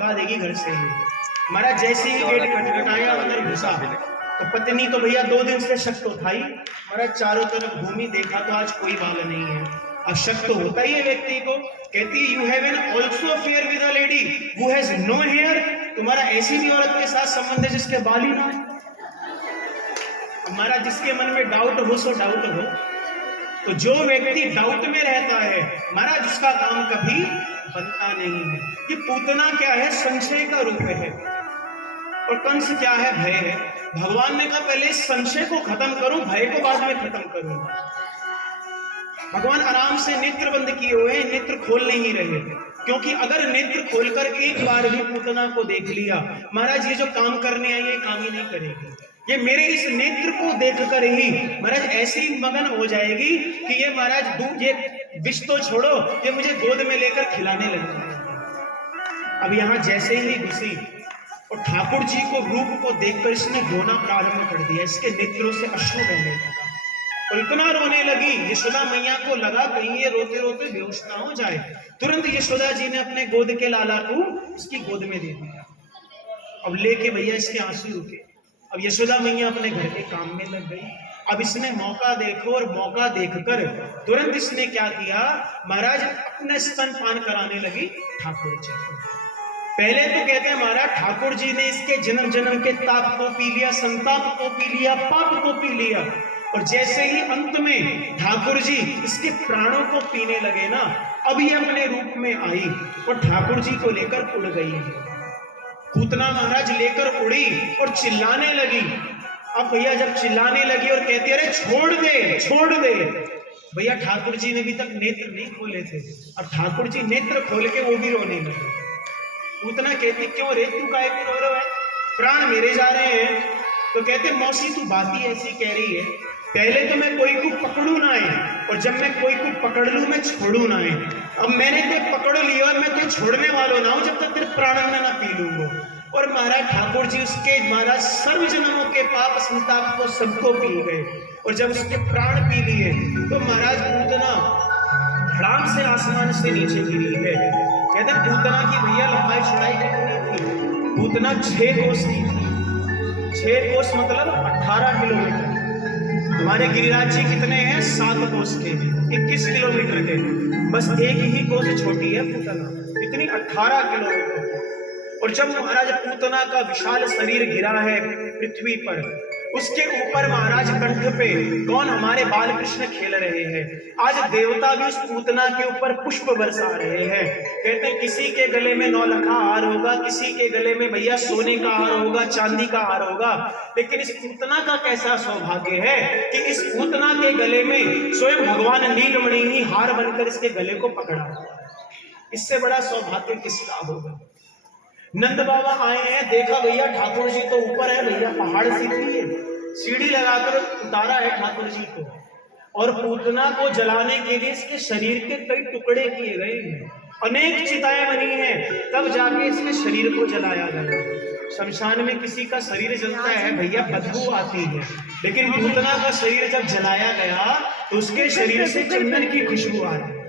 भगा देगी घर से ही। महाराज जैसे ही गेट खटखटाया अंदर घुसा तो पत्नी तो भैया 2 दिन से शक तो था ही। महाराज चारों तरफ घूमी, देखा तो आज कोई बाल नहीं है। अब शक तो होता ही है व्यक्ति को। कहती you have an also fair with a lady who has no hair. तुम्हारा ऐसी भी औरत के साथ संबंध है जिसके बाल ही ना है। हमारा जिसके मन में डाउट हो सो डाउट हो, तो जो व्यक्ति डाउट में रहता है महाराज उसका काम कभी बनता नहीं है। ये पूतना क्या है? संशय का रूप है। और कंस क्या है? भय है। भगवान ने कहा पहले संशय को खत्म करूं, भय को बाद में खत्म करूंगा। भगवान आराम से नेत्र बंद किए हुए हैं, नेत्र खोल नहीं रहे, क्योंकि अगर नेत्र खोलकर एक बार भी पूतना को देख लिया महाराज ये जो काम करने आई है काम ही नहीं करेगी। ये मेरे इस नेत्र को देखकर ही महाराज ऐसी मगन हो जाएगी कि ये महाराज दूध, ये विष तो छोड़ो, ये मुझे गोद में लेकर खिलाने लग जाएगी। अब यहाँ जैसे ही घुसी और ठाकुर जी को रूप को देखकर इसने रोना प्रारंभ कर दिया। इसके नेत्रों से अश्रु बहने लगा और इतना रोने लगी, यशोदा मैया को लगा कहीं ये रोते रोते बेहोश ना हो जाए। तुरंत यशोदा जी ने अपने गोद के लाला को इसकी गोद में दे दिया। अब लेके भैया इसके आंसू रुके। अब यशोदा मैया अपने घर के काम में लग गई। अब इसने मौका देखो और मौका देखकर तुरंत इसने क्या किया महाराज, अपने स्तनपान कराने लगी ठाकुर जी को। पहले तो कहते हैं महाराज ठाकुर जी ने इसके जन्म जन्म के ताप को पी लिया, संताप को पी लिया, पाप को पी लिया। और जैसे ही अंत में ठाकुर जी इसके प्राणों को पीने लगे ना, अब ये अपने रूप में आई और ठाकुर जी को लेकर उड़ गई। पूतना महाराज लेकर उड़ी और चिल्लाने लगी। अब भैया जब चिल्लाने लगी और कहती अरे छोड़ दे छोड़ दे, भैया ठाकुर जी ने भी तक नेत्र नहीं खोले थे, अब ठाकुर जी नेत्र खोल के वो भी रोने लगे। पूतना कहती क्यों रे, तू काहे को रो रहा है, प्राण मेरे जा रहे हैं। तो कहते मौसी तू बात ही ऐसी कह रही है, पहले तो मैं कोई को पकड़ू ना है, और जब मैं कोई को पकड़ लूं मैं छोड़ू ना है। अब मैंने ते पकड़ लिया और मैं तो छोड़ने वाला ना हूं जब तक तेरे प्राण में ना पी लूंगा। और महाराज ठाकुर जी उसके महाराज सर्व जन्मों के पाप संताप को सबको पी गए। और जब उसके प्राण पी लिए तो महाराज पूतना धड़ाम से आसमान से नीचे गिरी है। कहते पूतना की भैया लंबाई चौड़ाई कितनी थी? पूतना 6 कोस की थी। 6 कोस मतलब 18 किलोमीटर। हमारे गिरिराज जी कितने हैं? 7 कोस के, 21 किलोमीटर के। बस एक ही कोस छोटी है पूतना, इतनी 18 किलोमीटर। और जब महाराज पूतना का विशाल शरीर गिरा है पृथ्वी पर, उसके ऊपर महाराज कंठ पे कौन? हमारे बाल कृष्ण खेल रहे हैं। आज देवता भी उस पूतना के ऊपर पुष्प बरसा रहे हैं। कहते हैं किसी के गले में 9 लखा हार होगा, किसी के गले में भैया सोने का हार होगा, चांदी का हार होगा, लेकिन इस पूतना का कैसा सौभाग्य है कि इस पूतना के गले में स्वयं भगवान नीलमणि ही हार बनकर इसके गले को पकड़ा। इससे बड़ा सौभाग्य किसका होगा? नंद बाबा आए हैं, देखा भैया ठाकुर जी तो ऊपर है, भैया पहाड़ सीधी है, सीढ़ी लगाकर उतारा है ठाकुर जी को, और पूतना को जलाने के लिए इसके शरीर के कई टुकड़े किए गए हैं, अनेक चिताएं बनी हैं, तब जाके इसके शरीर को जलाया गया। शमशान में किसी का शरीर जलता है भैया बदबू आती है, लेकिन पूतना का शरीर जब जलाया गया तो उसके शरीर से चंदन की खुशबू आ रही।